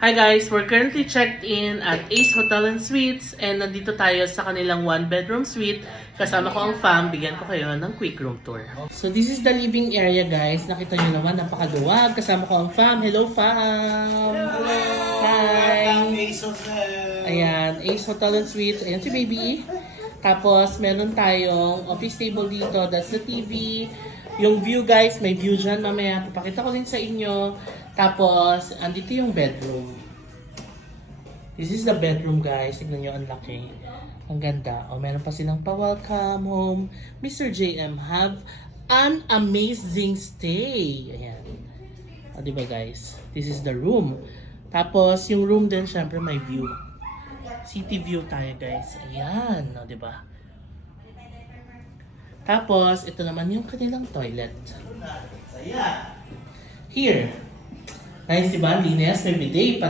Hi guys, we're currently checked in at Ace Hotel and Suites and nandito tayo sa kanilang one-bedroom suite. Kasama ko ang fam, bigyan ko kayo ng quick room tour. So this is the living area guys. Nakita nyo naman, napakaduwag. Kasama ko ang fam. Hello fam! Hello! Hi! Welcome, Ace Hotel! Ayan, Ace Hotel and Suites. Ayan si baby. Tapos meron tayong office table dito. That's the TV. Yung view guys, may view dyan mamaya. Papakita ko din sa inyo. Tapos, andito yung bedroom. This is the bedroom guys. Tignan nyo, ang laki. Ang ganda. O, meron pa silang pa-welcome home. Mr. JM, have an amazing stay. Ayan. O, diba guys? This is the room. Tapos, yung room din, syempre may view. City view tayo guys. Ayan. O, diba? Tapos, ito naman yung kanilang toilet. Here. Nice, diba? Linis, may bidet.